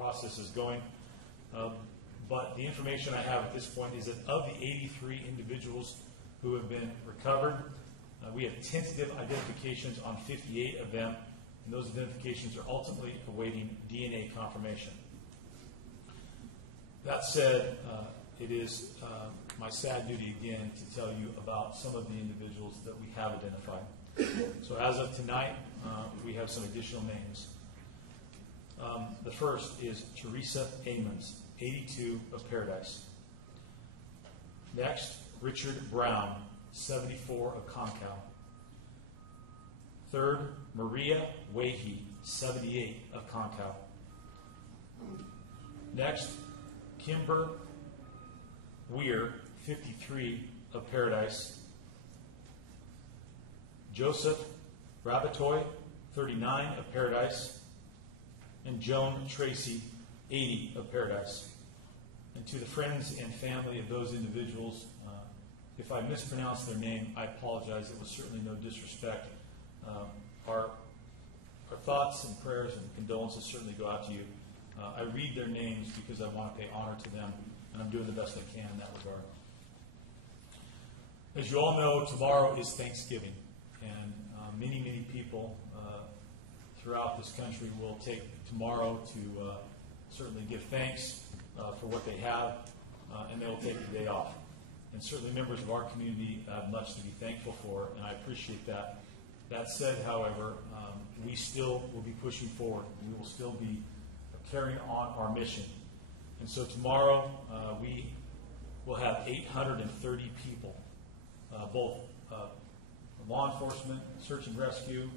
process is going. But the information I have at this point is that of the 83 individuals who have been recovered, we have tentative identifications on 58 of them, and those identifications are ultimately awaiting DNA confirmation. That said, it is my sad duty again to tell you about some of the individuals that we have identified. So as of tonight, we have some additional names. The first is Teresa Amons, 82 of Paradise. Next, Richard Brown, 74 of Concow. Third, Maria Wahey, 78 of Concow. Next, Kimber Weir, 53 of Paradise. Joseph Rabatoy, 39 of Paradise. And Joan Tracy, 80 of Paradise. And to the friends and family of those individuals, if I mispronounced their name, I apologize. It was certainly no disrespect. Our thoughts and prayers and condolences certainly go out to you. I read their names because I want to pay honor to them, and I'm doing the best I can in that regard. As you all know, tomorrow is Thanksgiving, and many, many people throughout this country will take tomorrow to certainly give thanks for what they have, and they will take the day off. And certainly members of our community have much to be thankful for, and I appreciate that. That said, however, we still will be pushing forward. We will still be carrying on our mission. And so tomorrow we will have 830 people, both law enforcement, search and rescue,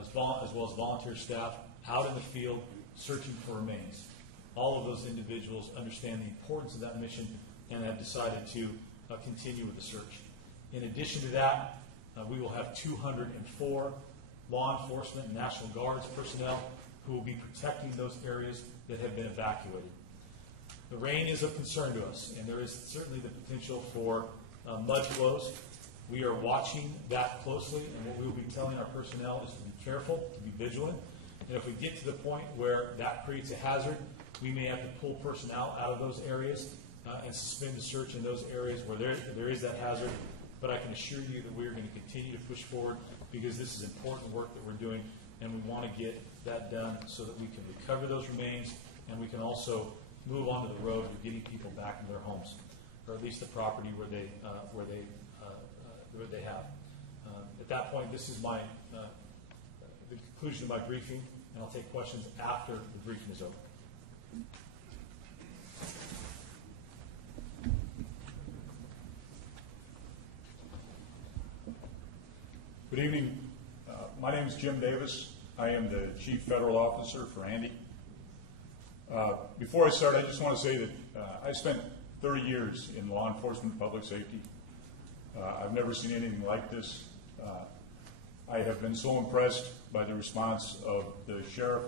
as well as volunteer staff, out in the field searching for remains. All of those individuals understand the importance of that mission and have decided to continue with the search. In addition to that, we will have 204 law enforcement and National Guards personnel who will be protecting those areas that have been evacuated. The rain is of concern to us, and there is certainly the potential for mud flows. We are watching that closely, and what we will be telling our personnel is to be careful, to be vigilant. And if we get to the point where that creates a hazard, we may have to pull personnel out of those areas and suspend the search in those areas where there is that hazard. But I can assure you that we are going to continue to push forward because this is important work that we're doing, and we want to get that done so that we can recover those remains, and we can also move on to the road to getting people back in their homes, or at least the property where they have. At that point, this is my the conclusion of my briefing, and I'll take questions after the briefing is over. Good evening. My name is Jim Davis. I am the Chief Federal Officer for Andy. Before I start, I just want to say that I spent 30 years in law enforcement and public safety. I've never seen anything like this. I have been so impressed by the response of the sheriff,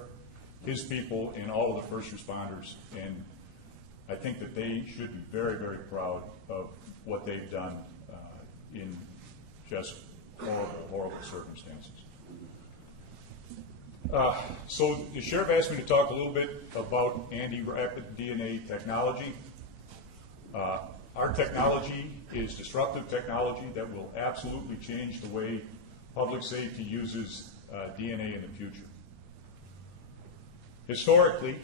his people, and all of the first responders. And I think that they should be very, very proud of what they've done in just horrible, horrible circumstances. So the sheriff asked me to talk a little bit about anti-rapid DNA technology. Our technology is disruptive technology that will absolutely change the way public safety uses DNA in the future. Historically,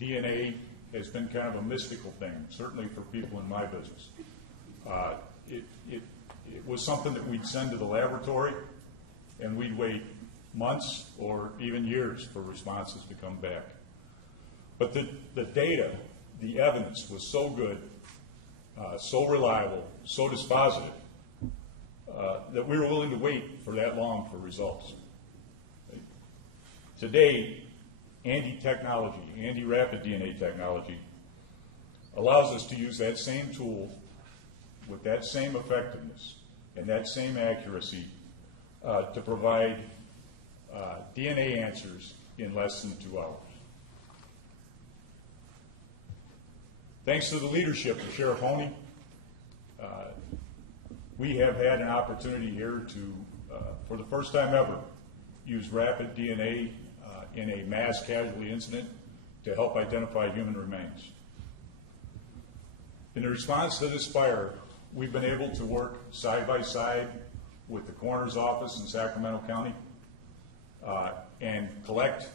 DNA has been kind of a mystical thing, certainly for people in my business. It was something that we'd send to the laboratory, and we'd wait months or even years for responses to come back. But the data, the evidence was so good, so reliable, so dispositive, that we were willing to wait for that long for results. Today, anti-technology, anti-rapid DNA technology, allows us to use that same tool with that same effectiveness and that same accuracy to provide DNA answers in less than 2 hours. Thanks to the leadership of Sheriff Honey, we have had an opportunity here to, for the first time ever, use rapid DNA in a mass casualty incident to help identify human remains. In response to this fire, we've been able to work side by side with the coroner's office in Sacramento County and collect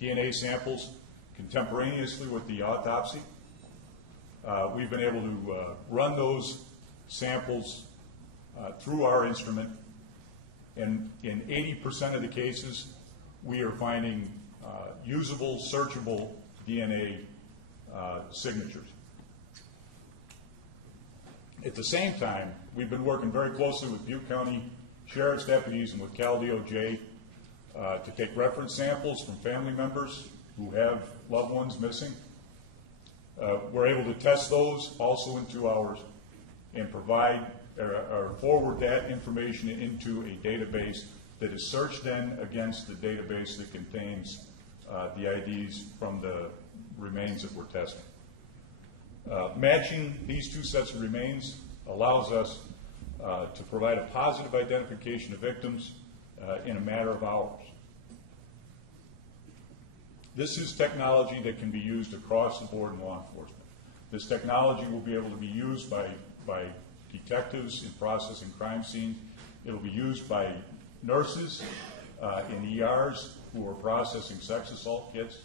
DNA samples contemporaneously with the autopsy. We've been able to run those samples through our instrument, and in 80% of the cases, we are finding usable, searchable DNA signatures. At the same time, we've been working very closely with Butte County Sheriff's deputies and with Cal DOJ to take reference samples from family members who have loved ones missing. We're able to test those also in 2 hours and provide or forward that information into a database that is searched then against the database that contains the IDs from the remains that we're testing. Matching these 2 sets of remains allows us to provide a positive identification of victims in a matter of hours. This is technology that can be used across the board in law enforcement. This technology will be able to be used by detectives in processing crime scenes. It will be used by nurses in ERs who are processing sex assault kits,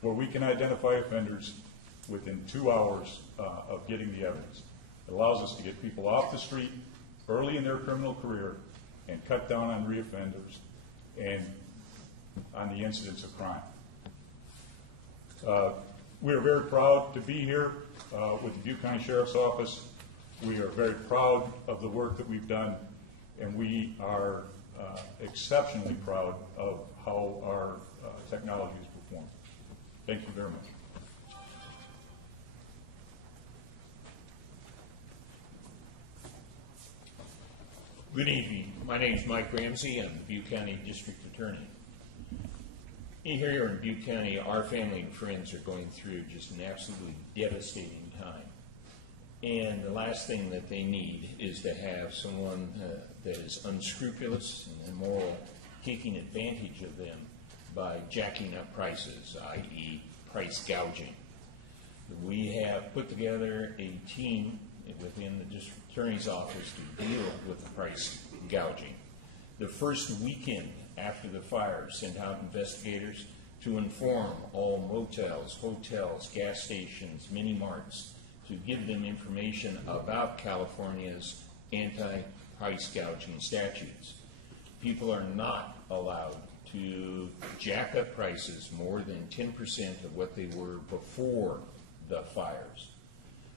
where we can identify offenders within 2 hours of getting the evidence. It allows us to get people off the street early in their criminal career and cut down on reoffenders and on the incidents of crime. We are very proud to be here with the Butte County Sheriff's Office. We are very proud of the work that we've done, and we are exceptionally proud of how our technology is performed. Thank you very much. Good evening. My name is Mike Ramsey. I'm the Butte County District Attorney. Here in Butte County, our family and friends are going through just an absolutely devastating time. And the last thing that they need is to have someone that is unscrupulous and immoral taking advantage of them by jacking up prices, i.e. price gouging. We have put together a team within the District Attorney's Office to deal with the price gouging. The first weekend after the fire, sent out investigators to inform all motels, hotels, gas stations, mini-marts, to give them information about California's anti-price gouging statutes. People are not allowed to jack up prices more than 10% of what they were before the fires.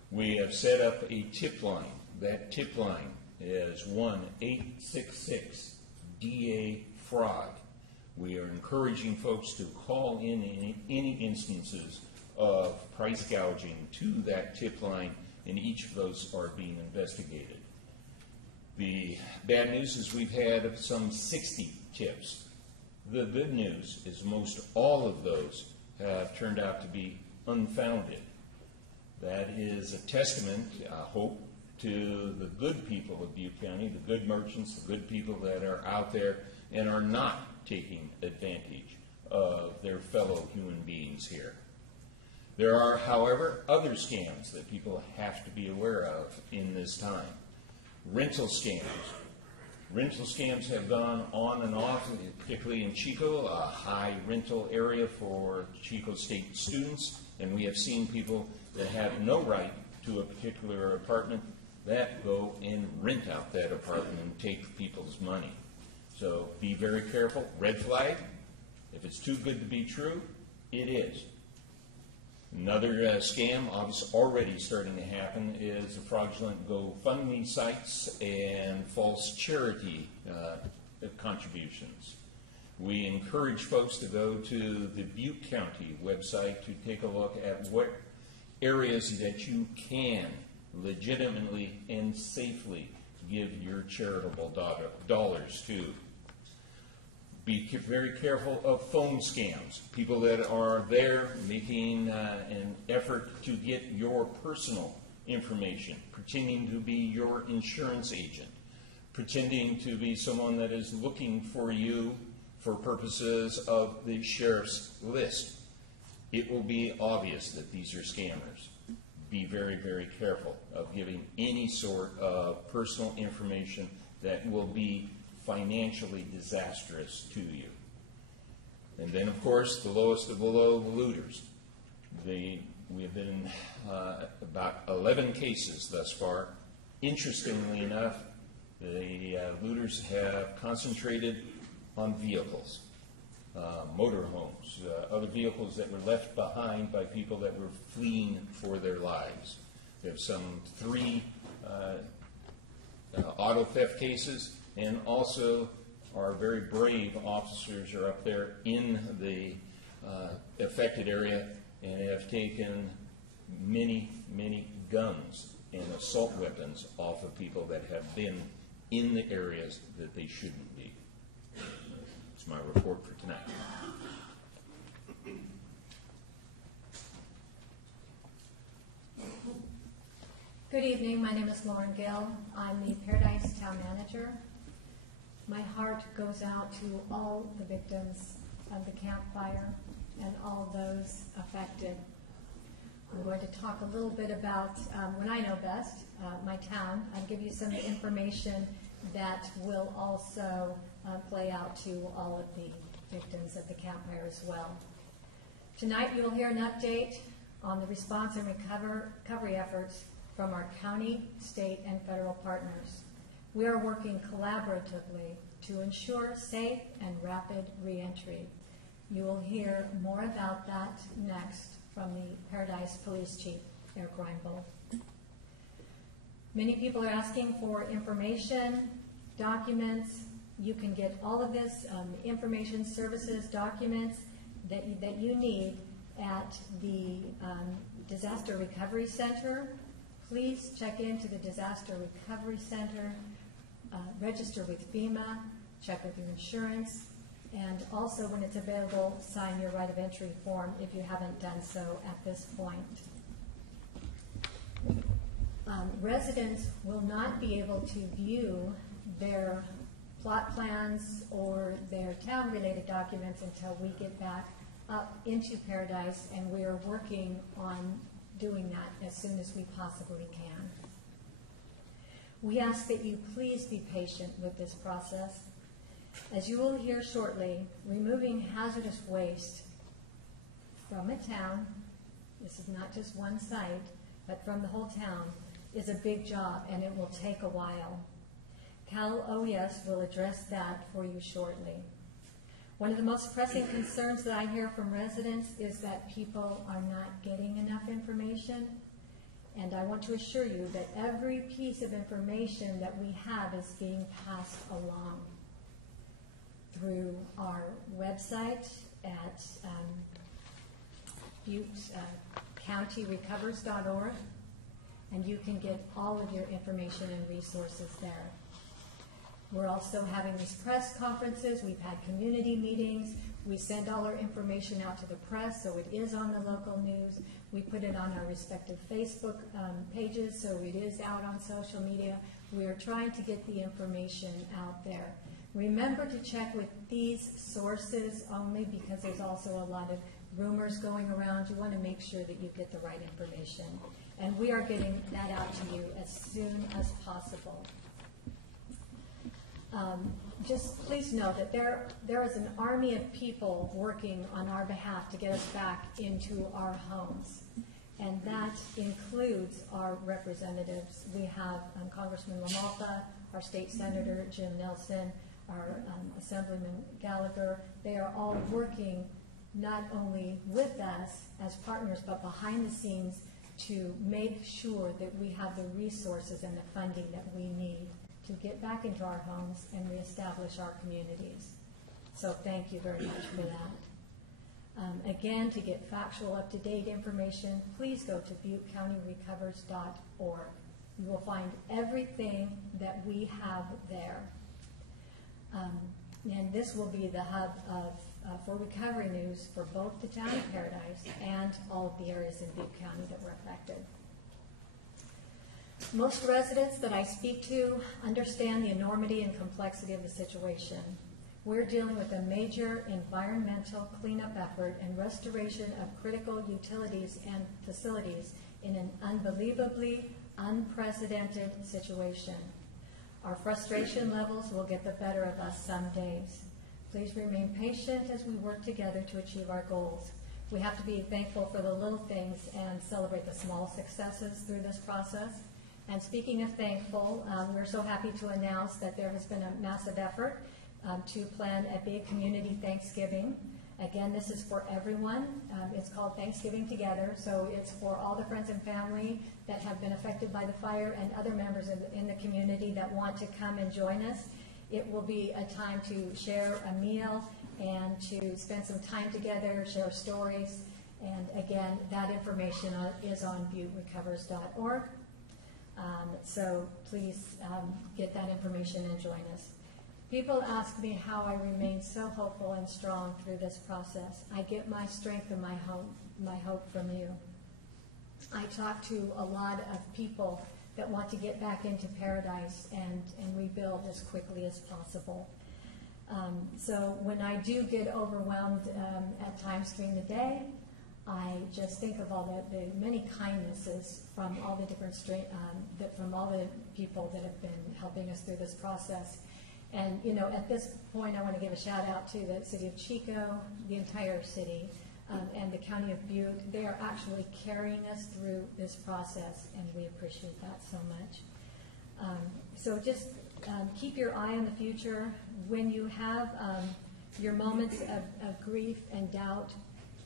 We have set up a tip line. That tip line is 1-866-DA-FRAUD. We are encouraging folks to call in any instances of price gouging to that tip line, and each of those are being investigated. The bad news is we've had some 60 tips. The good news is most all of those have turned out to be unfounded. That is a testament, I hope, to the good people of Butte County, the good merchants, the good people that are out there and are not taking advantage of their fellow human beings here. There are, however, other scams that people have to be aware of in this time. Rental scams. Rental scams have gone on and off, particularly in Chico, a high rental area for Chico State students, and we have seen people that have no right to a particular apartment that go and rent out that apartment and take people's money. So be very careful. Red flag, if it's too good to be true, it is. Another scam already starting to happen is the fraudulent GoFundMe sites and false charity contributions. We encourage folks to go to the Butte County website to take a look at what areas that you can legitimately and safely give your charitable dollars to. Be very careful of phone scams, people that are there making an effort to get your personal information, pretending to be your insurance agent, pretending to be someone that is looking for you for purposes of the sheriff's list. it will be obvious that these are scammers. Be very, very careful of giving any sort of personal information that will be financially disastrous to you. And then, of course, the lowest of the low, the looters. We have been about 11 cases thus far. Interestingly enough, the looters have concentrated on vehicles, motorhomes, other vehicles that were left behind by people that were fleeing for their lives. We have some 3 auto theft cases, and also our very brave officers are up there in the affected area and have taken many, many guns and assault weapons off of people that have been in the areas that they shouldn't be. That's my report for tonight. Good evening. My name is Lauren Gill. I'm the Paradise Town Manager. My heart goes out to all the victims of the Camp Fire and all those affected. I'm going to talk a little bit about what I know best, my town. I'll give you some information that will also play out to all of the victims of the Camp Fire as well. Tonight you'll hear an update on the response and recovery efforts from our county, state, and federal partners. We are working collaboratively to ensure safe and rapid reentry. You will hear more about that next from the Paradise Police Chief, Eric Reinbold. Many people are asking for information, documents. You can get all of this information, services, documents that you need at the Disaster Recovery Center. Please check into the Disaster Recovery Center, register with FEMA, check with your insurance, and also when it's available, sign your right of entry form if you haven't done so at this point. Residents will not be able to view their plot plans or their town-related documents until we get back up into Paradise, and we are working on doing that as soon as we possibly can. We ask that you please be patient with this process. As you will hear shortly, removing hazardous waste from a town, this is not just one site, but from the whole town, is a big job, and it will take a while. Cal OES will address that for you shortly. One of the most pressing concerns that I hear from residents is that people are not getting enough information, and I want to assure you that every piece of information that we have is being passed along through our website at buttecountyrecovers.org, and you can get all of your information and resources there. We're also having these press conferences. We've had community meetings. We send all our information out to the press, so it is on the local news. We put it on our respective Facebook pages, so it is out on social media. We are trying to get the information out there. Remember to check with these sources only, because there's also a lot of rumors going around. You want to make sure that you get the right information. And we are getting that out to you as soon as possible. Just please know that there is an army of people working on our behalf to get us back into our homes. And that includes our representatives. We have Congressman LaMalfa, our state senator, Jim Nelson, our Assemblyman Gallagher. They are all working not only with us as partners, but behind the scenes to make sure that we have the resources and the funding that we need to get back into our homes and reestablish our communities. So thank you very much for that. Again, to get factual, up-to-date information, please go to buttecountyrecovers.org. You will find everything that we have there. And this will be the hub for recovery news for both the town of Paradise and all of the areas in Butte County that were affected. Most residents that I speak to understand the enormity and complexity of the situation. We're dealing with a major environmental cleanup effort and restoration of critical utilities and facilities in an unbelievably unprecedented situation. Our frustration levels will get the better of us some days. Please remain patient as we work together to achieve our goals. We have to be thankful for the little things and celebrate the small successes through this process. And speaking of thankful, we're so happy to announce that there has been a massive effort to plan a big community Thanksgiving. Again, this is for everyone. It's called Thanksgiving Together, so it's for all the friends and family that have been affected by the fire and other members in the community that want to come and join us. It will be a time to share a meal and to spend some time together, share stories, and again, that information is on butterecovers.org. So please get that information and join us. People ask me how I remain so hopeful and strong through this process. I get my strength and my hope from you. I talk to a lot of people that want to get back into paradise and rebuild as quickly as possible. So when I do get overwhelmed at times during the day, I just think of all the many kindnesses from all the different from all the people that have been helping us through this process. And you know, at this point, I want to give a shout out to the city of Chico, the entire city, and the county of Butte. They are actually carrying us through this process, and we appreciate that so much. So just keep your eye on the future. When you have your moments of grief and doubt,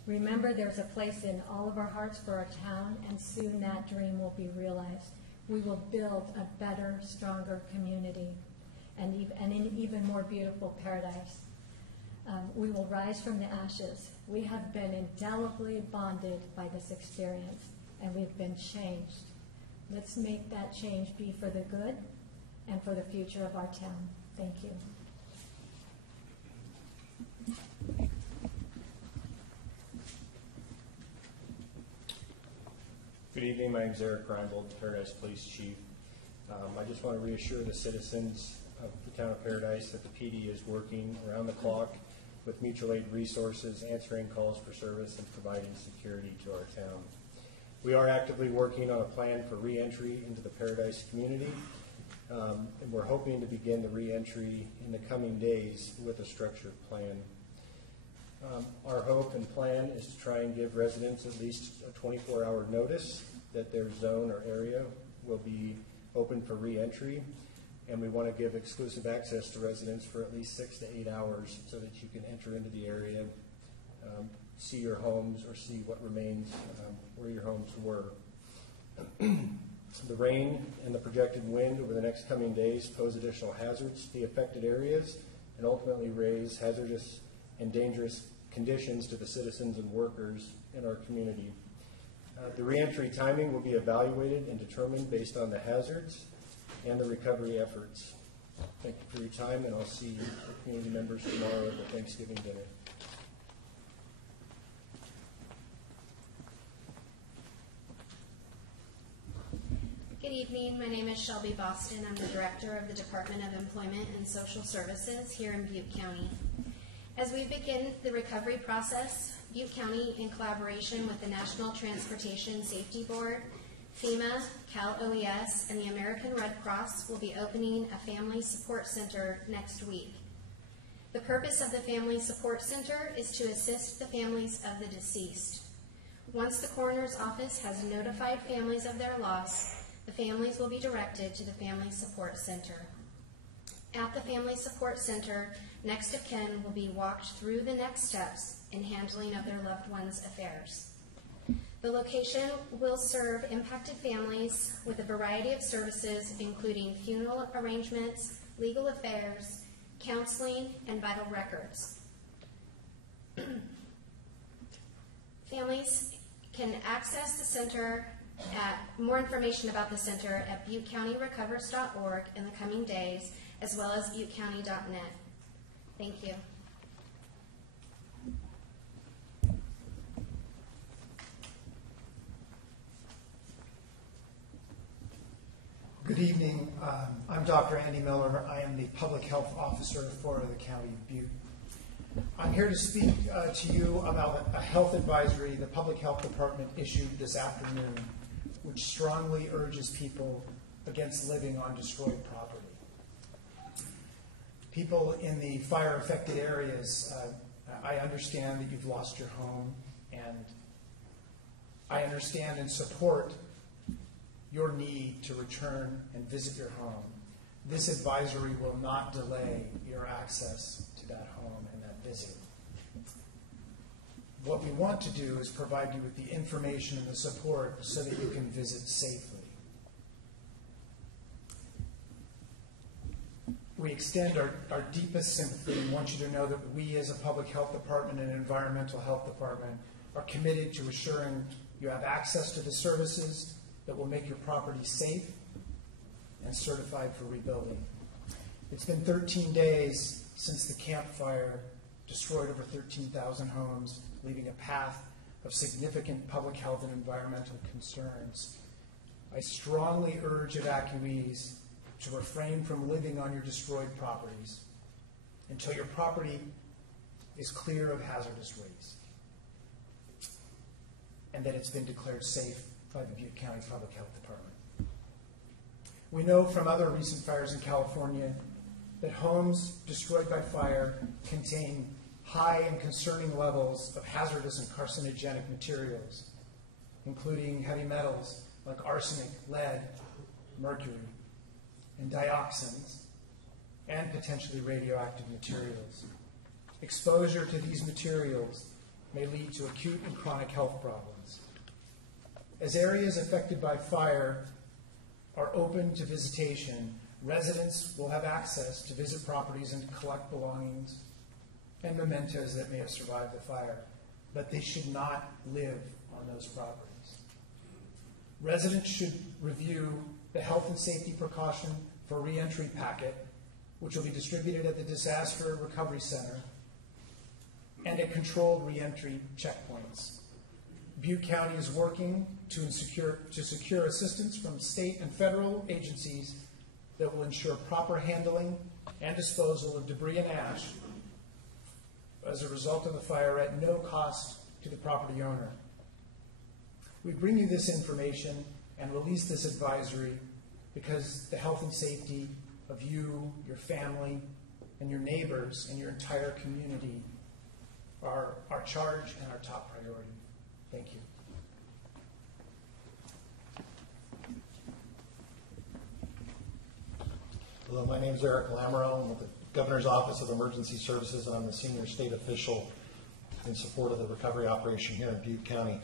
remember there's a place in all of our hearts for our town, and soon that dream will be realized. We will build a better, stronger community and an even more beautiful paradise. We will rise from the ashes. We have been indelibly bonded by this experience, and we've been changed. Let's make that change be for the good and for the future of our town. Thank you. Good evening. My name is Eric Reinbold, Paradise Police Chief. I just want to reassure the citizens of the town of Paradise that the PD is working around the clock with mutual aid resources, answering calls for service, and providing security to our town. We are actively working on a plan for re-entry into the Paradise community, and we're hoping to begin the re-entry in the coming days with a structured plan. Our hope and plan is to try and give residents at least a 24-hour notice that their zone or area will be open for re-entry, and we want to give exclusive access to residents for at least 6 to 8 hours so that you can enter into the area, see your homes, or see what remains where your homes were. The rain and the projected wind over the next coming days pose additional hazards to the affected areas and ultimately raise hazardous and dangerous conditions to the citizens and workers in our community. The reentry timing will be evaluated and determined based on the hazards and the recovery efforts. Thank you for your time, and I'll see the community members tomorrow at the Thanksgiving dinner. Good evening. My name is Shelby Boston. I'm the Director of the Department of Employment and Social Services here in Butte County. As we begin the recovery process, Butte County, in collaboration with the National Transportation Safety Board, FEMA, Cal OES, and the American Red Cross will be opening a family support center next week. The purpose of the Family Support Center is to assist the families of the deceased. Once the coroner's office has notified families of their loss, the families will be directed to the Family Support Center. At the Family Support Center, next of kin will be walked through the next steps in handling of their loved ones' affairs. The location will serve impacted families with a variety of services, including funeral arrangements, legal affairs, counseling, and vital records. Families can access the center at more information about the center at buttecountyrecovers.org in the coming days, as well as buttecounty.net. Thank you. Good evening. I'm Dr. Andy Miller. I am the Public Health Officer for the County of Butte. I'm here to speak to you about a health advisory the Public Health Department issued this afternoon, which strongly urges people against living on destroyed property. People in the fire-affected areas, I understand that you've lost your home, and I understand and support your need to return and visit your home. This advisory will not delay your access to that home and that visit. What we want to do is provide you with the information and the support so that you can visit safely. We extend our deepest sympathy and want you to know that we as a public health department and environmental health department are committed to assuring you have access to the services that will make your property safe and certified for rebuilding. It's been 13 days since the Camp Fire destroyed over 13,000 homes, leaving a path of significant public health and environmental concerns. I strongly urge evacuees to refrain from living on your destroyed properties until your property is clear of hazardous waste and that it's been declared safe by the Butte County Public Health Department. We know from other recent fires in California that homes destroyed by fire contain high and concerning levels of hazardous and carcinogenic materials, including heavy metals like arsenic, lead, mercury, and dioxins, and potentially radioactive materials. Exposure to these materials may lead to acute and chronic health problems. As areas affected by fire are open to visitation, residents will have access to visit properties and collect belongings and mementos that may have survived the fire, but they should not live on those properties. Residents should review the health and safety precaution for reentry packet, which will be distributed at the Disaster Recovery Center and at controlled reentry checkpoints. Butte County is working to secure assistance from state and federal agencies that will ensure proper handling and disposal of debris and ash as a result of the fire at no cost to the property owner. We bring you this information and release this advisory because the health and safety of you, your family, and your neighbors and your entire community are our charge and our top priority. Thank you. Hello, my name is Eric Lamoureux. I'm with the Governor's Office of Emergency Services, and I'm the senior state official in support of the recovery operation here in Butte County.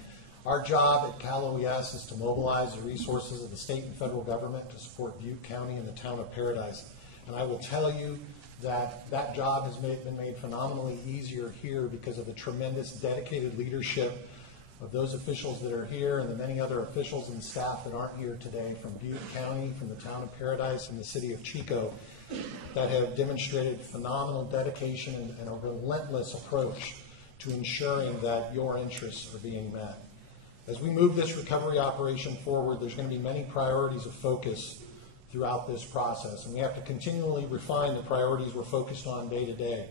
Our job at Cal OES is to mobilize the resources of the state and federal government to support Butte County and the town of Paradise. And I will tell you that that job has been made phenomenally easier here because of the tremendous dedicated leadership of those officials that are here and the many other officials and staff that aren't here today from Butte County, from the town of Paradise, and the city of Chico that have demonstrated phenomenal dedication and a relentless approach to ensuring that your interests are being met. As we move this recovery operation forward, there's going to be many priorities of focus throughout this process, and we have to continually refine the priorities we're focused on day to day.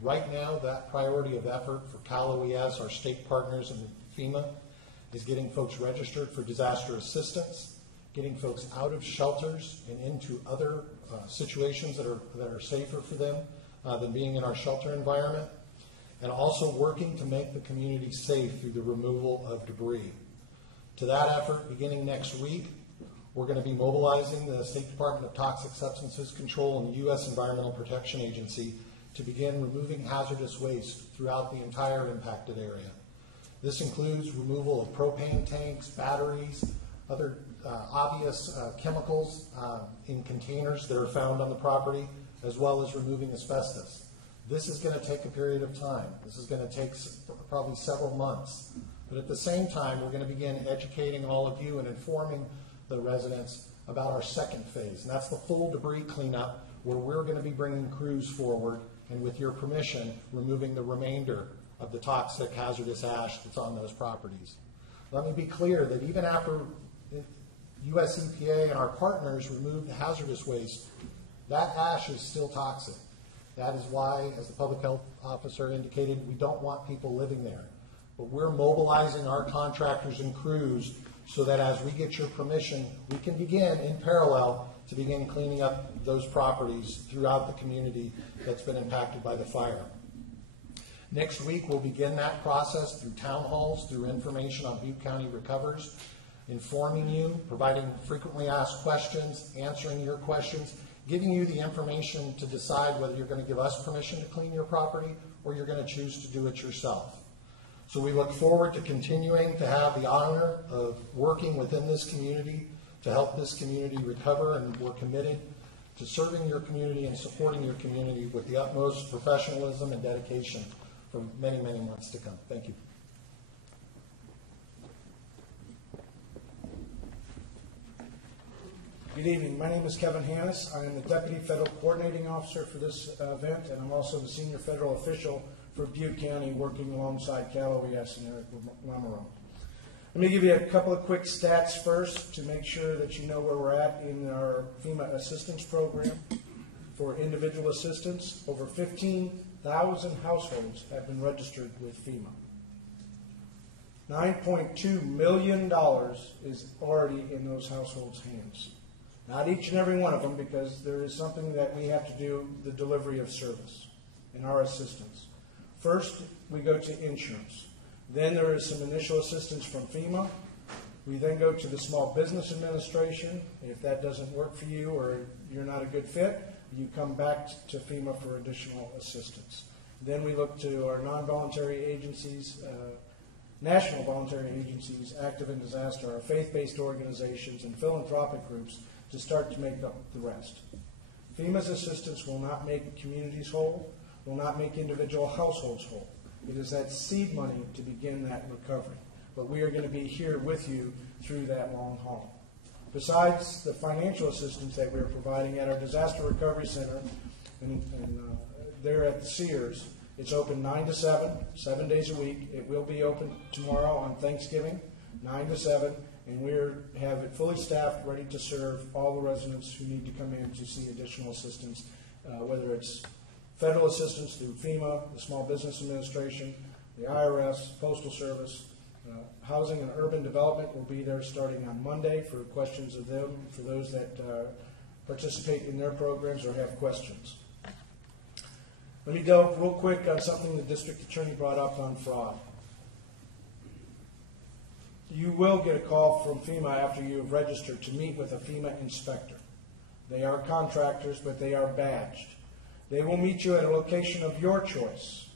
Right now, that priority of effort for Cal OES, our state partners, and FEMA is getting folks registered for disaster assistance, getting folks out of shelters and into other situations that are safer for them than being in our shelter environment, and also working to make the community safe through the removal of debris. To that effort, beginning next week, we're going to be mobilizing the State Department of Toxic Substances Control and the U.S. Environmental Protection Agency to begin removing hazardous waste throughout the entire impacted area. This includes removal of propane tanks, batteries, other obvious chemicals in containers that are found on the property, as well as removing asbestos. This is going to take a period of time. This is going to take probably several months. But at the same time, we're going to begin educating all of you and informing the residents about our second phase, and that's the full debris cleanup, where we're going to be bringing crews forward and, with your permission, removing the remainder of the toxic hazardous ash that's on those properties. Let me be clear that even after US EPA and our partners remove the hazardous waste, that ash is still toxic. That is why, as the public health officer indicated, we don't want people living there. But we're mobilizing our contractors and crews so that as we get your permission, we can begin in parallel to begin cleaning up those properties throughout the community that's been impacted by the fire. Next week, we'll begin that process through town halls, through information on Butte County Recovers, informing you, providing frequently asked questions, answering your questions, giving you the information to decide whether you're going to give us permission to clean your property or you're going to choose to do it yourself. So we look forward to continuing to have the honor of working within this community to help this community recover, and we're committed to serving your community and supporting your community with the utmost professionalism and dedication for many, many months to come. Thank you. Good evening. My name is Kevin Hanna. I am the Deputy Federal Coordinating Officer for this event, and I'm also the Senior Federal Official for Butte County, working alongside Cal OES and Eric Lamoureux. Let me give you a couple of quick stats first to make sure that you know where we're at in our FEMA assistance program. For individual assistance, over 15,000 households have been registered with FEMA. $9.2 million is already in those households' hands. Not each and every one of them, because there is something that we have to do, the delivery of service and our assistance. First, we go to insurance. Then there is some initial assistance from FEMA. We then go to the Small Business Administration. If that doesn't work for you or you're not a good fit, you come back to FEMA for additional assistance. Then we look to our non-voluntary agencies, national voluntary agencies, active in disaster, our faith-based organizations, and philanthropic groups to start to make up the rest. FEMA's assistance will not make communities whole, will not make individual households whole. It is that seed money to begin that recovery. But we are going to be here with you through that long haul. Besides the financial assistance that we're providing at our Disaster Recovery Center and there at the Sears, it's open 9 to 7, 7 days a week. It will be open tomorrow on Thanksgiving, 9 to 7, and we have it fully staffed, ready to serve all the residents who need to come in to see additional assistance, whether it's federal assistance through FEMA, the Small Business Administration, the IRS, Postal Service. Housing and Urban Development will be there starting on Monday for questions of them, for those that participate in their programs or have questions. Let me delve real quick on something the District Attorney brought up on fraud. You will get a call from FEMA after you have registered to meet with a FEMA inspector. They are contractors, but they are badged. They will meet you at a location of your choice.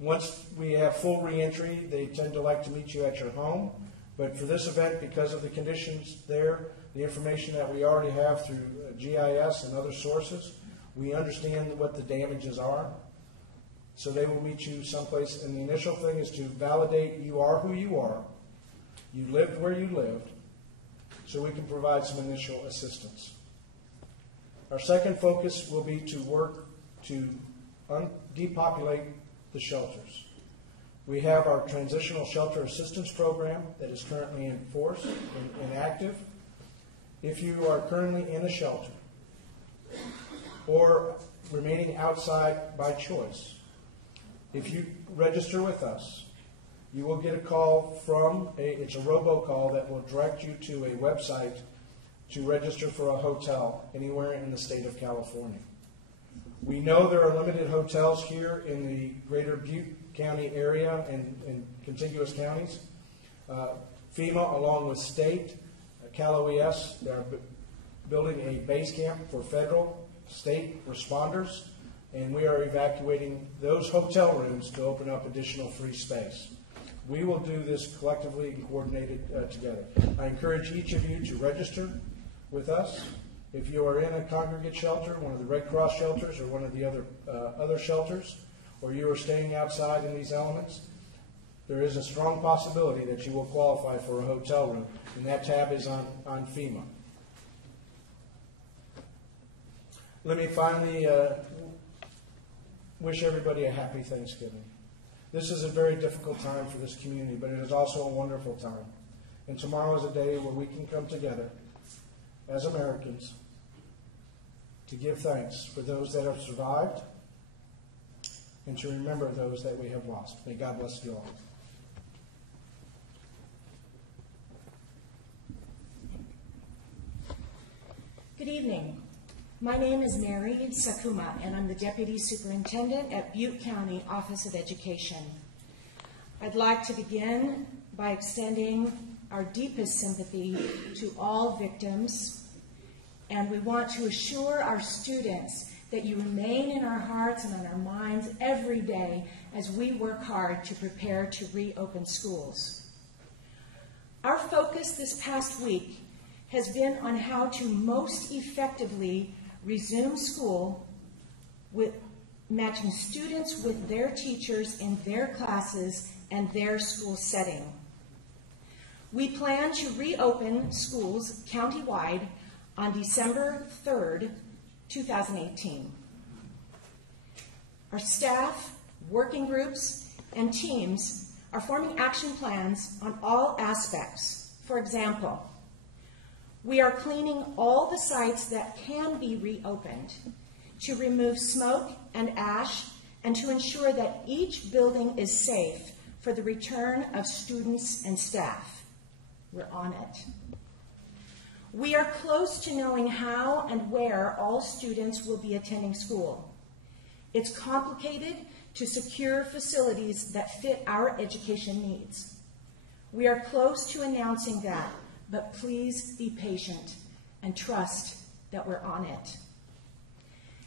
Once we have full reentry, they tend to like to meet you at your home. But for this event, because of the conditions there, the information that we already have through GIS and other sources, we understand what the damages are. So they will meet you someplace. And the initial thing is to validate you are who you are. You lived where you lived, so we can provide some initial assistance. Our second focus will be to work to depopulate the shelters. We have our Transitional Shelter Assistance Program that is currently in force and active. If you are currently in a shelter or remaining outside by choice, if you register with us, you will get a call from it's a robocall that will direct you to a website to register for a hotel anywhere in the state of California. We know there are limited hotels here in the greater Butte County area and contiguous counties. FEMA, along with state, Cal OES, they're building a base camp for federal, state responders, and we are evacuating those hotel rooms to open up additional free space. We will do this collectively and coordinated together. I encourage each of you to register with us. If you are in a congregate shelter, one of the Red Cross shelters or one of the other shelters, or you are staying outside in these elements, there is a strong possibility that you will qualify for a hotel room, and that tab is on FEMA. Let me finally wish everybody a happy Thanksgiving. This is a very difficult time for this community, but it is also a wonderful time. And tomorrow is a day where we can come together as Americans to give thanks for those that have survived and to remember those that we have lost. May God bless you all. Good evening. My name is Mary Sakuma, and I'm the Deputy Superintendent at Butte County Office of Education. I'd like to begin by extending our deepest sympathy to all victims, and we want to assure our students that you remain in our hearts and on our minds every day as we work hard to prepare to reopen schools. Our focus this past week has been on how to most effectively resume school with matching students with their teachers in their classes and their school setting. We plan to reopen schools countywide on December 3rd, 2018. Our staff, working groups, and teams are forming action plans on all aspects. For example, we are cleaning all the sites that can be reopened to remove smoke and ash and to ensure that each building is safe for the return of students and staff. We're on it. We are close to knowing how and where all students will be attending school. It's complicated to secure facilities that fit our education needs. We are close to announcing that, but please be patient and trust that we're on it.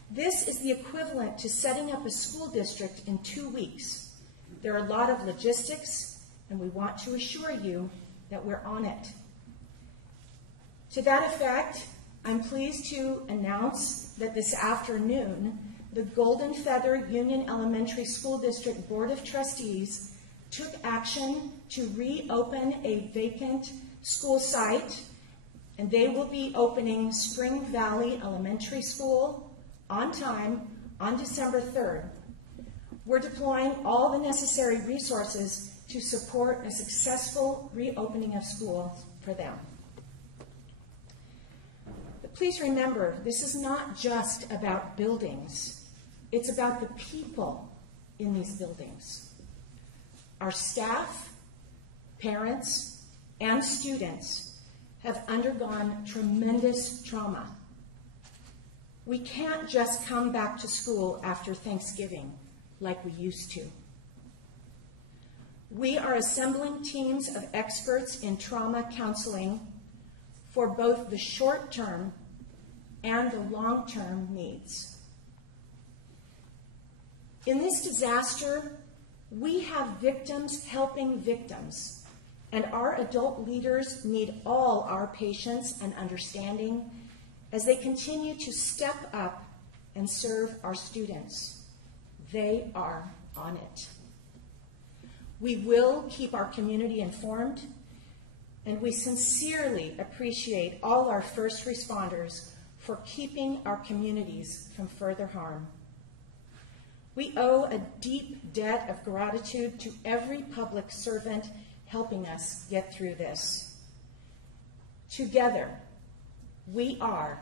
This is the equivalent to setting up a school district in 2 weeks. There are a lot of logistics, and we want to assure you that we're on it. To that effect, I'm pleased to announce that this afternoon, the Golden Feather Union Elementary School District Board of Trustees took action to reopen a vacant school site, and they will be opening Spring Valley Elementary School on time on December 3rd. We're deploying all the necessary resources to support a successful reopening of schools for them. But please remember, this is not just about buildings. It's about the people in these buildings. Our staff, parents, and students have undergone tremendous trauma. We can't just come back to school after Thanksgiving like we used to. We are assembling teams of experts in trauma counseling for both the short-term and the long-term needs. In this disaster, we have victims helping victims. And our adult leaders need all our patience and understanding as they continue to step up and serve our students. They are on it. We will keep our community informed, and we sincerely appreciate all our first responders for keeping our communities from further harm. We owe a deep debt of gratitude to every public servant helping us get through this. Together, we are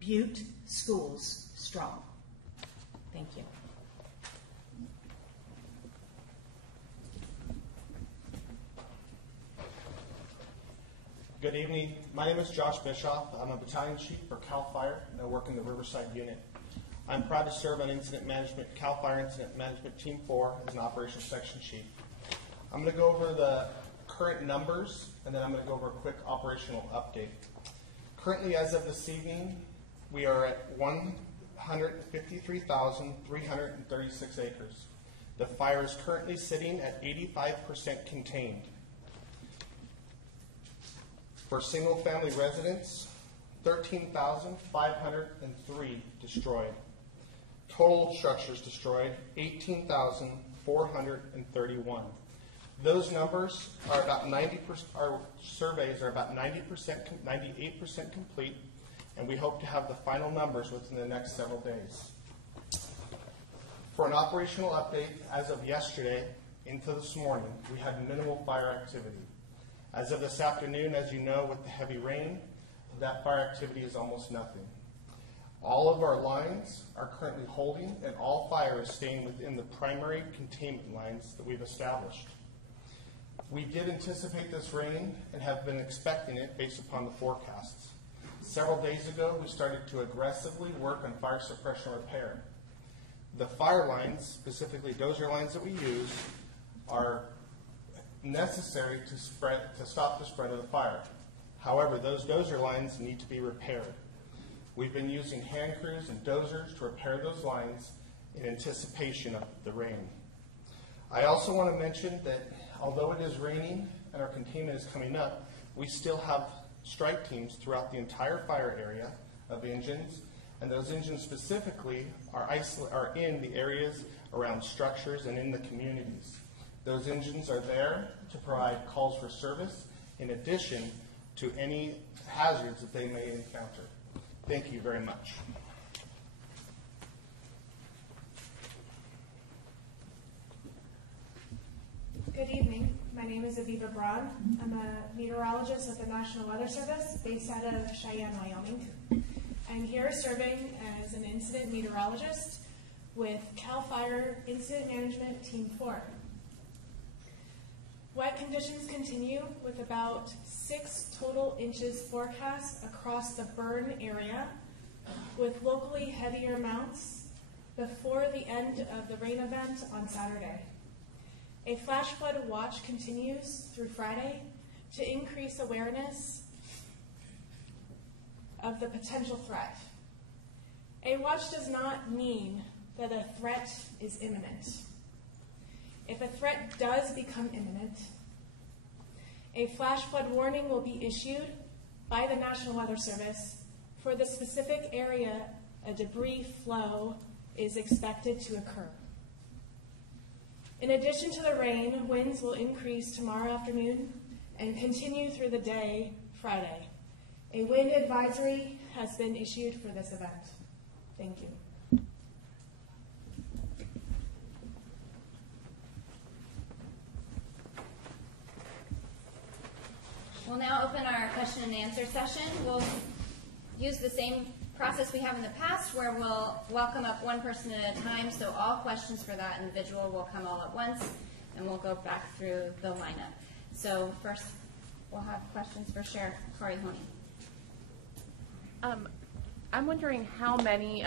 #Butte Schools Strong. Thank you. Good evening. My name is Josh Bischoff. I'm a battalion chief for CAL FIRE, and I work in the Riverside unit. I'm proud to serve on Incident Management, CAL FIRE Incident Management Team 4 as an operations section chief. I'm going to go over the current numbers, and then I'm going to go over a quick operational update. Currently, as of this evening, we are at 153,336 acres. The fire is currently sitting at 85% contained. For single-family residents, 13,503 destroyed. Total structures destroyed, 18,431. Those numbers are about 90%, our surveys are about 98% complete, and we hope to have the final numbers within the next several days. For an operational update, as of yesterday into this morning, we had minimal fire activity. As of this afternoon, as you know, with the heavy rain, that fire activity is almost nothing. All of our lines are currently holding, and all fire is staying within the primary containment lines that we've established. We did anticipate this rain and have been expecting it based upon the forecasts. Several days ago, we started to aggressively work on fire suppression repair. The fire lines, specifically dozer lines that we use, are necessary to stop the spread of the fire. However, those dozer lines need to be repaired. We've been using hand crews and dozers to repair those lines in anticipation of the rain. I also want to mention that although it is raining and our containment is coming up, we still have strike teams throughout the entire fire area of engines, and those engines specifically are in the areas around structures and in the communities. Those engines are there to provide calls for service in addition to any hazards that they may encounter. Thank you very much. Good evening. My name is Aviva Braun. I'm a meteorologist with the National Weather Service based out of Cheyenne, Wyoming. I'm here serving as an incident meteorologist with CAL FIRE Incident Management Team 4. Wet conditions continue with about 6 total inches forecast across the burn area, with locally heavier amounts before the end of the rain event on Saturday. A flash flood watch continues through Friday to increase awareness of the potential threat. A watch does not mean that a threat is imminent. If a threat does become imminent, a flash flood warning will be issued by the National Weather Service for the specific area a debris flow is expected to occur. In addition to the rain, winds will increase tomorrow afternoon and continue through the day Friday. A wind advisory has been issued for this event. Thank you. We'll now open our question and answer session. We'll use the same process we have in the past where we'll welcome up one person at a time, so all questions for that individual will come all at once, and we'll go back through the lineup. So first, we'll have questions for Sheriff Corey Honey. I'm wondering how many,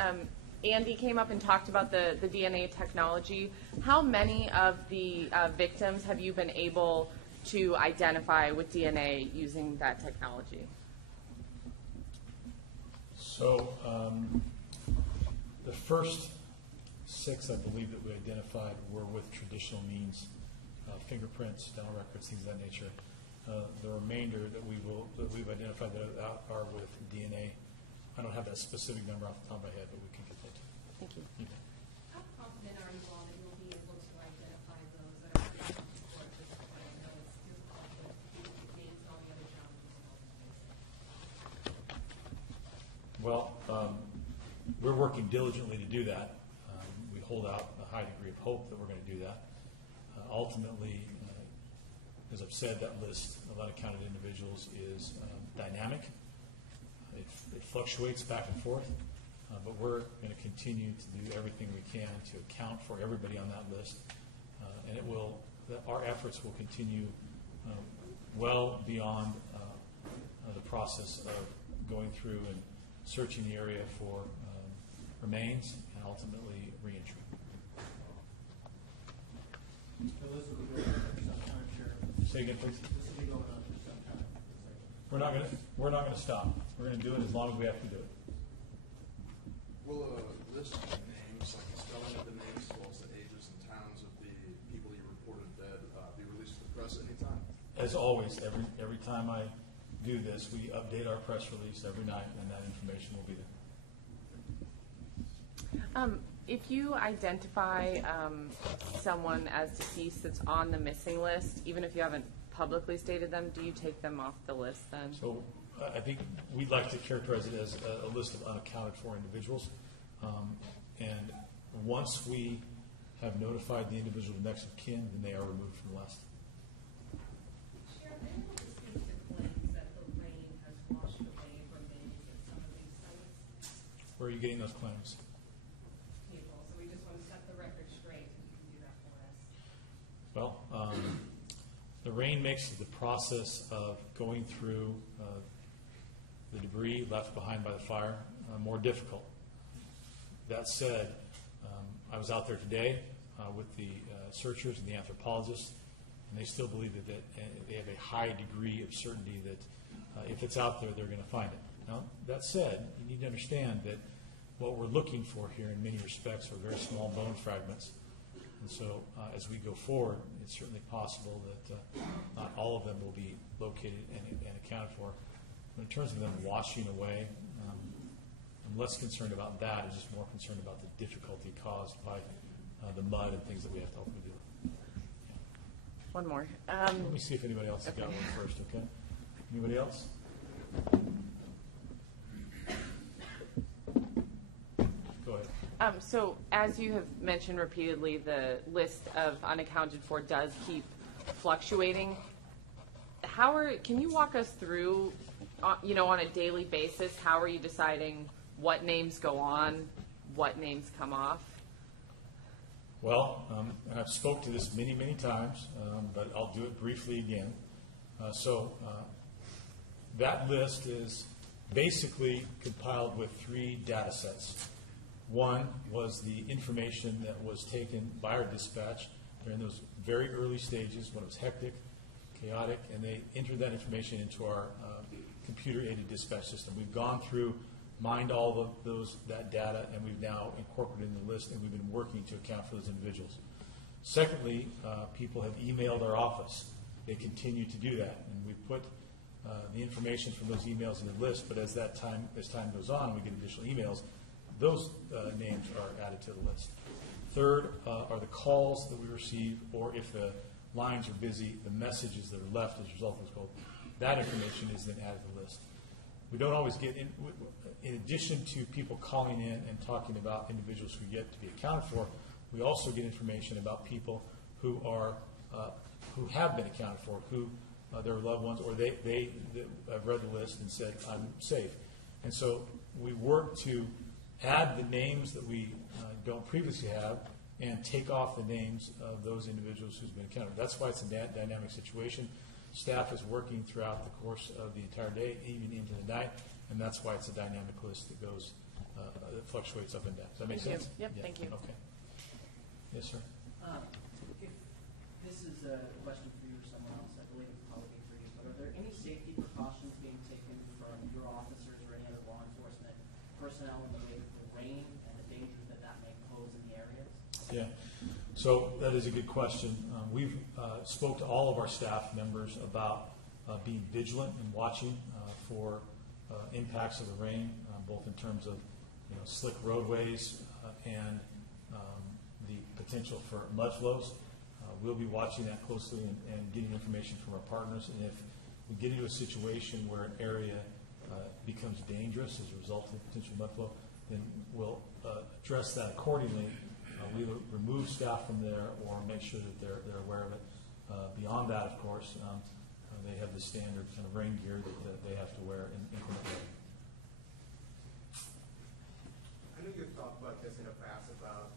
Andy came up and talked about the DNA technology. How many of the victims have you been able to identify with DNA using that technology? So the first 6, I believe, that we identified were with traditional means, fingerprints, dental records, things of that nature. The remainder that we've identified that are with DNA. I don't have that specific number off the top of my head, but we can get that. Thank you. How confident are you all that you'll be able to identify those that are being for at this point? I know it's difficult with names on the other challenges. Well, we're working diligently to do that. We hold out a high degree of hope that we're going to do that. Ultimately, as I've said, that list of unaccounted individuals is dynamic. It fluctuates back and forth, but we're going to continue to do everything we can to account for everybody on that list, and our efforts will continue well beyond the process of going through and searching the area for remains and ultimately reentry. Say again, please. We're not going to stop. We're going to do it as long as we have to do it. Will a list of names, like the spelling of the names, as well as the ages and towns of the people you reported dead, be released to the press anytime? As always, every time I do this, we update our press release every night, and that information will be there. If you identify someone as deceased that's on the missing list, even if you haven't publicly stated them, do you take them off the list then? So I think we'd like to characterize it as a list of unaccounted for individuals. And once we have notified the individual to next of kin, then they are removed from the list. Sheriff, I know this Where are you getting those claims? People, so we just want to set the record straight, if you can do that for us. Well, the rain makes the process of going through the debris left behind by the fire more difficult. That said, I was out there today with the searchers and the anthropologists, and they still believe that they have a high degree of certainty that if it's out there, they're going to find it. Now, that said, you need to understand that what we're looking for here in many respects are very small bone fragments. And so as we go forward, it's certainly possible that not all of them will be located and accounted for. But in terms of them washing away, I'm less concerned about that. I'm just more concerned about the difficulty caused by the mud and things that we have to hopefully do. One more. Let me see if anybody else has got one first, okay? Anybody else? Go ahead. So as you have mentioned repeatedly, the list of unaccounted for does keep fluctuating. Can you walk us through, on a daily basis, how are you deciding what names go on, what names come off? Well, I've spoke to this many, many times, but I'll do it briefly again. That list is basically compiled with 3 data sets. One was the information that was taken by our dispatch during those very early stages when it was hectic, chaotic, and they entered that information into our computer-aided dispatch system. We've gone through, mined all of that data, and we've now incorporated in the list, and we've been working to account for those individuals. Secondly, people have emailed our office. They continue to do that, and we put the information from those emails in the list, but as time goes on, we get additional emails. Those names are added to the list. Third are the calls that we receive, or if the lines are busy, the messages that are left as a result of this call. That information is then added to the list. We don't always get in addition to people calling in and talking about individuals who get to be accounted for, we also get information about people who have been accounted for, who their loved ones, or they have read the list and said, I'm safe. And so we work to add the names that we don't previously have and take off the names of those individuals who's been accounted for. That's why it's a dynamic situation. Staff is working throughout the course of the entire day, even into the night, and that's why it's a dynamic list that goes, that fluctuates up and down. Does that make sense? Yep, Yeah. thank you. Okay. Yes, sir. If this is a question for you or someone else, I believe it's probably for you, but are there any safety precautions being taken from your officers or any other law enforcement personnel in the wake of the rain and the dangers that may pose in the areas? Yeah. So that is a good question. We've spoke to all of our staff members about being vigilant and watching for impacts of the rain, both in terms of slick roadways and the potential for mud flows. We'll be watching that closely and getting information from our partners. And if we get into a situation where an area becomes dangerous as a result of potential mud flow, then we'll address that accordingly. We will remove staff from there or make sure that they're aware of it. Beyond that, of course, they have the standard kind of rain gear that they have to wear in inclement weather. I know you've talked about this in the past about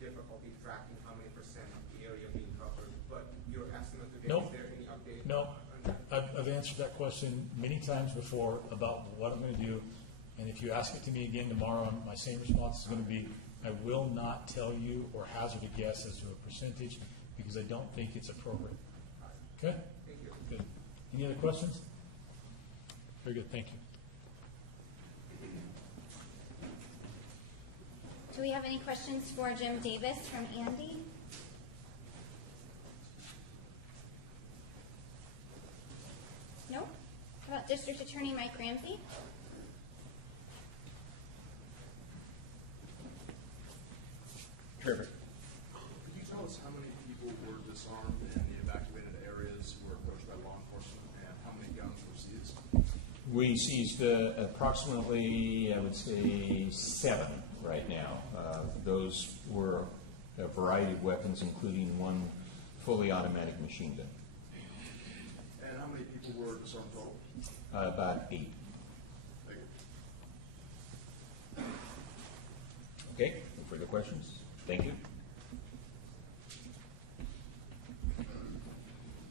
difficulty tracking how many percent of the area being covered, but your estimate today, Nope. is there any update? No, I've answered that question many times before about what I'm going to do, and if you ask it to me again tomorrow, my same response is going to be, I will not tell you or hazard a guess as to a percentage because I don't think it's appropriate. Okay? Thank you. Good. Any other questions? Very good. Thank you. Do we have any questions for Jim Davis from Andy? No? How about District Attorney Mike Ramsey? Perfect. Could you tell us how many people were disarmed in the evacuated areas who were approached by law enforcement, and how many guns were seized? We seized approximately, I would say, 7 right now. Those were a variety of weapons, including one fully automatic machine gun. And how many people were disarmed total? About 8. Thank you. Okay, no further questions? Thank you.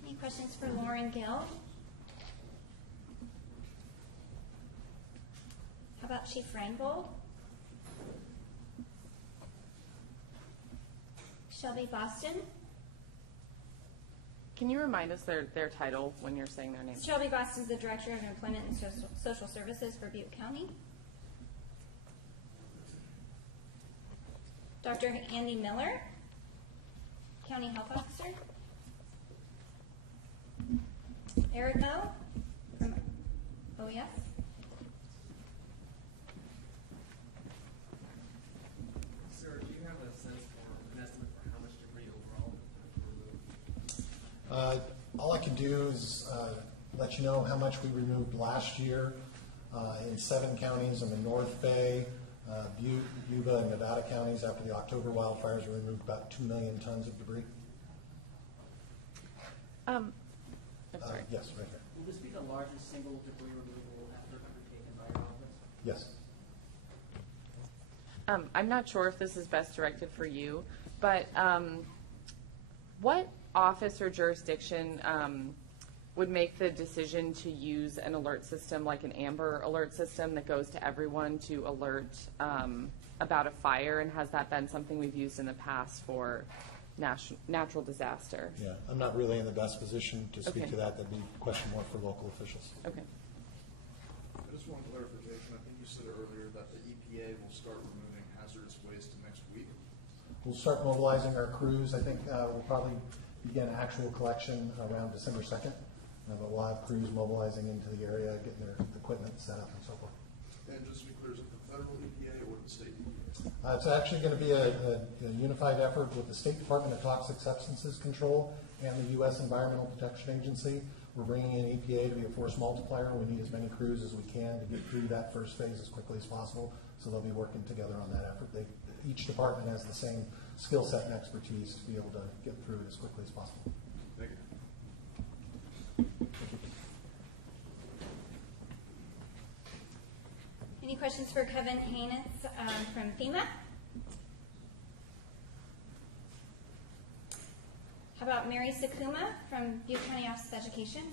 Any questions for Lauren Gill? How about Chief Reinbold? Shelby Boston? Can you remind us their title when you're saying their name? Shelby Boston is the Director of Employment and Social Services for Butte County. Dr. Andy Miller, County Health Officer. Eric O from OES. Sir, do you have a sense for an estimate for how much debris overall removed? All I can do is let you know how much we removed last year in 7 counties in the North Bay, Butte, Yuba, and Nevada counties. After the October wildfires, we removed about 2 million tons of debris. I'm sorry. Yes, right here. Will this be the largest single debris removal effort undertaken by your office? Yes. I'm not sure if this is best directed for you, but what office or jurisdiction would make the decision to use an alert system like an Amber alert system that goes to everyone to alert about a fire, and has that been something we've used in the past for natural disaster? Yeah, I'm not really in the best position to speak Okay. to that. That'd be a question more for local officials. Okay. Just one clarification. I think you said earlier that the EPA will start removing hazardous waste next week. We'll start mobilizing our crews. I think we'll probably begin actual collection around December 2nd. But we'll have crews mobilizing into the area, getting their equipment set up and so forth. And just to be clear, is it the federal EPA or the state EPA? It's actually going to be a unified effort with the State Department of Toxic Substances Control and the U.S. Environmental Protection Agency. We're bringing in EPA to be a force multiplier. We need as many crews as we can to get through that first phase as quickly as possible. So they'll be working together on that effort. Each department has the same skill set and expertise to be able to get through it as quickly as possible. Thank you. Any questions for Kevin Haynes from FEMA? How about Mary Sakuma from Butte County Office of Education?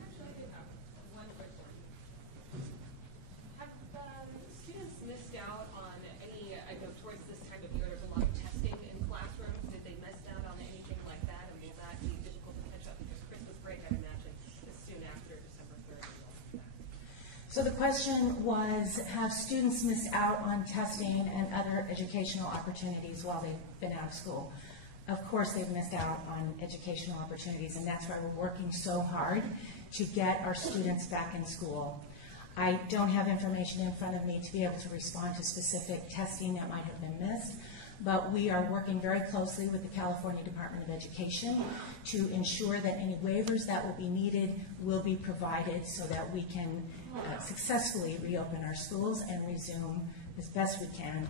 Actually, I do have one quick one. Have students missed out on any, I know towards this time of year, there's a lot of testing in classrooms. Did they miss out on anything like that? And will that be difficult to catch up? Because Christmas break, I imagine, is soon after December 3rd. So the question was, have students missed out on testing and other educational opportunities while they've been out of school? Of course they've missed out on educational opportunities, and that's why we're working so hard to get our students back in school. I don't have information in front of me to be able to respond to specific testing that might have been missed, but we are working very closely with the California Department of Education to ensure that any waivers that will be needed will be provided so that we can successfully reopen our schools and resume as best we can,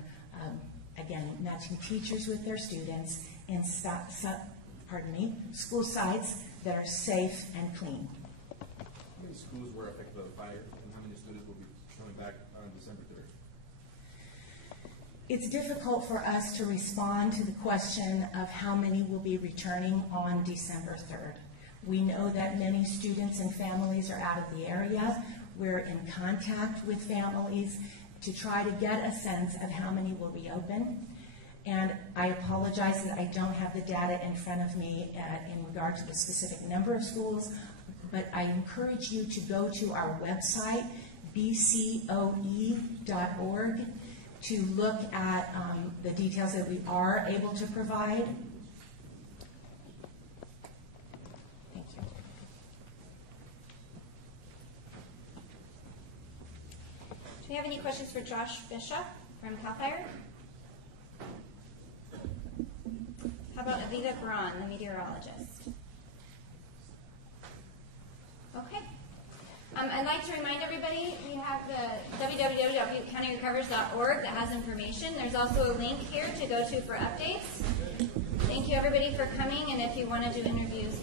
again, matching teachers with their students in school sites that are safe and clean. How many schools were affected by the fire, and how many students will be coming back on December 3rd? It's difficult for us to respond to the question of how many will be returning on December 3rd. We know that many students and families are out of the area. We're in contact with families to try to get a sense of how many will reopen. And I apologize that I don't have the data in front of me in regard to the specific number of schools, but I encourage you to go to our website, bcoe.org, to look at the details that we are able to provide. Thank you. Do we have any questions for Josh Bishop from CAL FIRE? How about Avita Braun, the meteorologist? Okay. I'd like to remind everybody we have the www.buttecountyrecovers.org that has information. There's also a link here to go to for updates. Thank you everybody for coming, and if you want to do interviews,